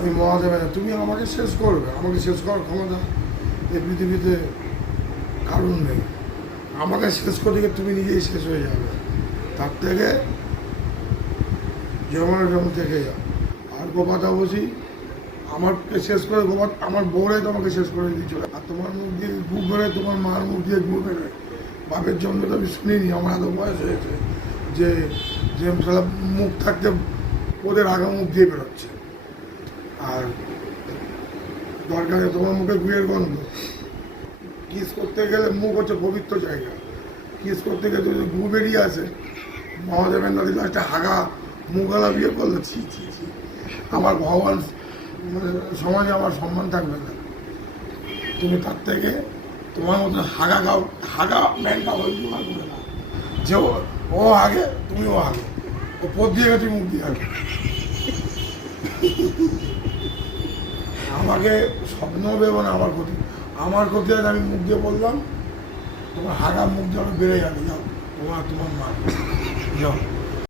আমি মহাদেব, তুমি আমাকে শেষ করবে, আমাকে শেষ করার ক্ষমতা এই পৃথিবীতে কারণ নেই। আমাকে শেষ করে দিকে তুমি নিজেই শেষ হয়ে যাবে। তার থেকে যেমন থেকে যাও। আর গোপাতা বসি আমাকে শেষ করে গোপাত আমার বউরে তোমাকে শেষ করে দিয়েছিল। আর তোমার মুখ দিয়ে গু বেরোয়, তোমার মার মুখ দিয়ে গু বেরোয়। বাপের জন্য তো আমি শুনিনি, আমার এত বয়স হয়েছে যে যে সালা মুখ থাকতে ওদের আগা মুখ দিয়ে বেরোচ্ছে। আর দরকারে তোমার মুখে গুয়ের গন্ধ। কিস করতে গেলে মুখ হচ্ছে পবিত্র জায়গা। কিস করতে গেলে যদি গু বেরিয়ে আসে, মহাদেবের নদী লাস্টে হাগা মুখালা বিয়ে করলো, ছি ছি ছি। আমার ভগবান মানে সমাজে আমার সম্মান থাকবে না। তুমি তার থেকে তোমার মতো হাগা গাও, হাগা ম্যান গাও জোগাড় করে না। যে ও আগে তুমিও আগে, ও পথ দিয়ে গেছি মুখ দিয়ে আগে। আমাকে স্বপ্ন ভেবো না আমার ক্ষতি আছে। আমি মুখ দিয়ে বললাম, তোমার হাগা মুখ দিয়ে বেড়ে যাবে। যাও তোমার মা, যাও।